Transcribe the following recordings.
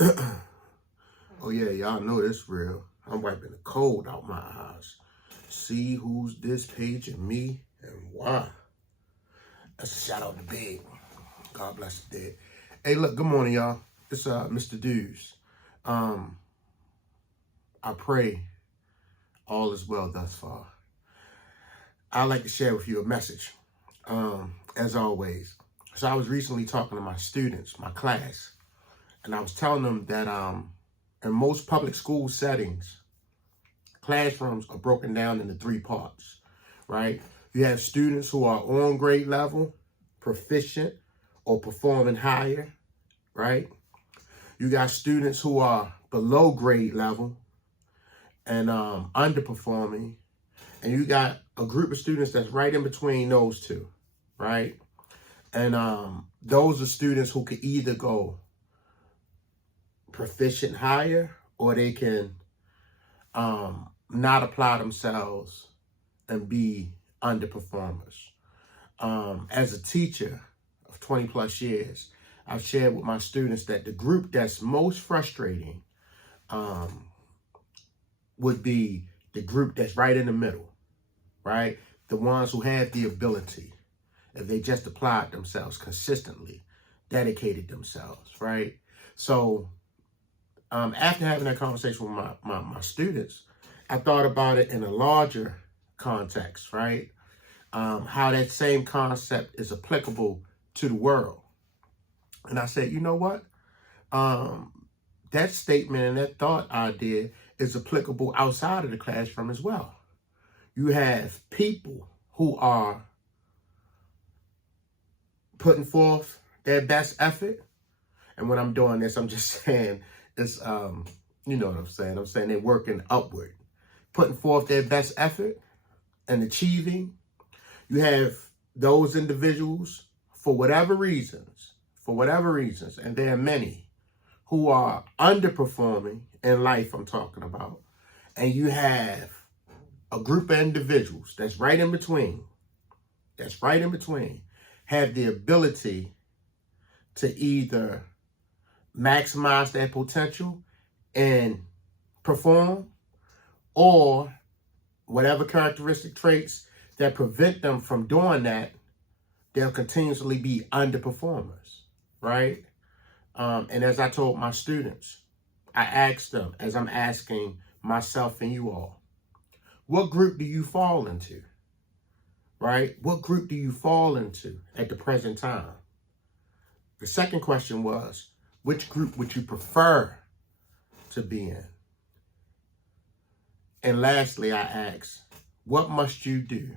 Oh yeah, y'all know this real. I'm wiping the cold out my eyes. See who's this page and me and why. That's a shout out to Big. God bless the dead. Hey, look, good morning, y'all. It's Mr. Dews. I pray all is well thus far. I'd like to share with you a message, as always. So I was recently talking to my students, my class, and I was telling them that in most public school settings, classrooms are broken down into three parts, right? You have students who are on grade level, proficient, or performing higher, right? You got students who are below grade level and underperforming. And you got a group of students that's right in between those two, right? And those are students who could either go proficient higher, or they can not apply themselves and be underperformers. As a teacher of 20 plus years, I've shared with my students that the group that's most frustrating would be the group that's right in the middle, right? The ones who have the ability, if they just applied themselves consistently, dedicated themselves, right? So after having that conversation with my students, I thought about it in a larger context, right? How that same concept is applicable to the world. And I said, you know what? That statement and that thought idea is applicable outside of the classroom as well. You have people who are putting forth their best effort. And when I'm doing this, I'm just saying it's, you know what I'm saying? I'm saying they're working upward, putting forth their best effort and achieving. You have those individuals, for whatever reasons, and there are many, who are underperforming in life, I'm talking about. And you have a group of individuals that's right in between, have the ability to either maximize their potential and perform, or whatever characteristic traits that prevent them from doing that, they'll continuously be underperformers, right? And as I told my students, I asked them, as I'm asking myself and you all, what group do you fall into, right? What group do you fall into at the present time? The second question was, which group would you prefer to be in? And lastly, I asked, what must you do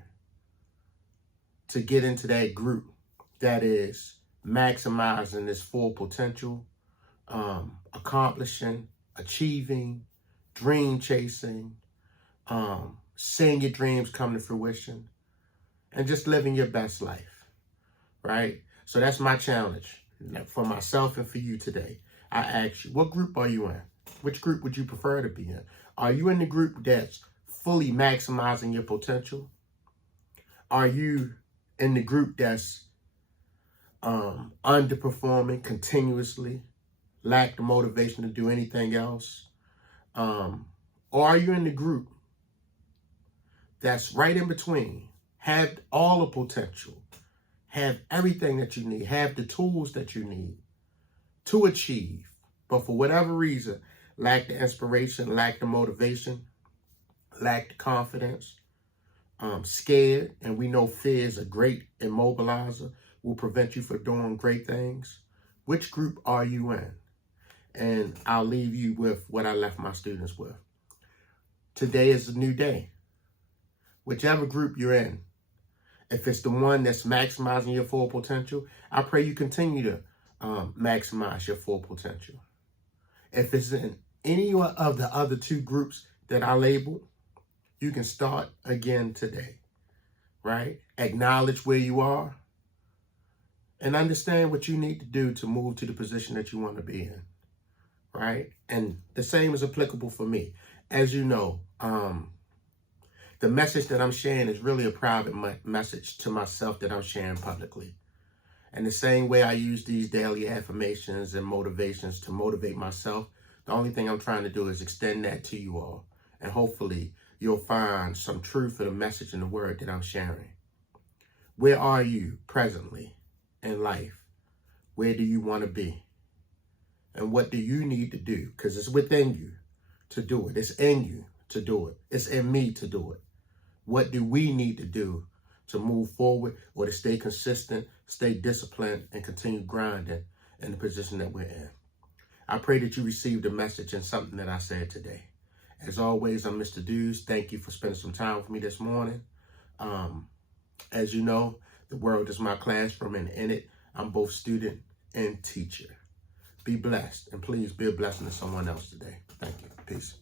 to get into that group that is maximizing its full potential, accomplishing, achieving, dream chasing, seeing your dreams come to fruition, and just living your best life, right? So that's my challenge for myself and for you today. I ask you, what group are you in? Which group would you prefer to be in? Are you in the group that's fully maximizing your potential? Are you in the group that's underperforming continuously, lack the motivation to do anything else? Or are you in the group that's right in between, have all the potential, have everything that you need, have the tools that you need to achieve, but for whatever reason, lack the inspiration, lack the motivation, lack the confidence, scared, and we know fear is a great immobilizer, will prevent you from doing great things? Which group are you in? And I'll leave you with what I left my students with. Today is a new day. Whichever group you're in, if it's the one that's maximizing your full potential, I pray you continue to maximize your full potential. If it's in any of the other two groups that I labeled, you can start again today, right? Acknowledge where you are and understand what you need to do to move to the position that you want to be in, right? And the same is applicable for me. As you know, the message that I'm sharing is really a private message to myself that I'm sharing publicly. And the same way I use these daily affirmations and motivations to motivate myself, the only thing I'm trying to do is extend that to you all. And hopefully you'll find some truth in the message and the word that I'm sharing. Where are you presently in life? Where do you want to be? And what do you need to do? Because it's within you to do it. It's in you to do it. It's in me to do it. What do we need to do to move forward or to stay consistent, stay disciplined, and continue grinding in the position that we're in? I pray that you received a message and something that I said today. As always, I'm Mr. Dews. Thank you for spending some time with me this morning. As you know, the world is my classroom, and in it, I'm both student and teacher. Be blessed, and please be a blessing to someone else today. Thank you. Peace.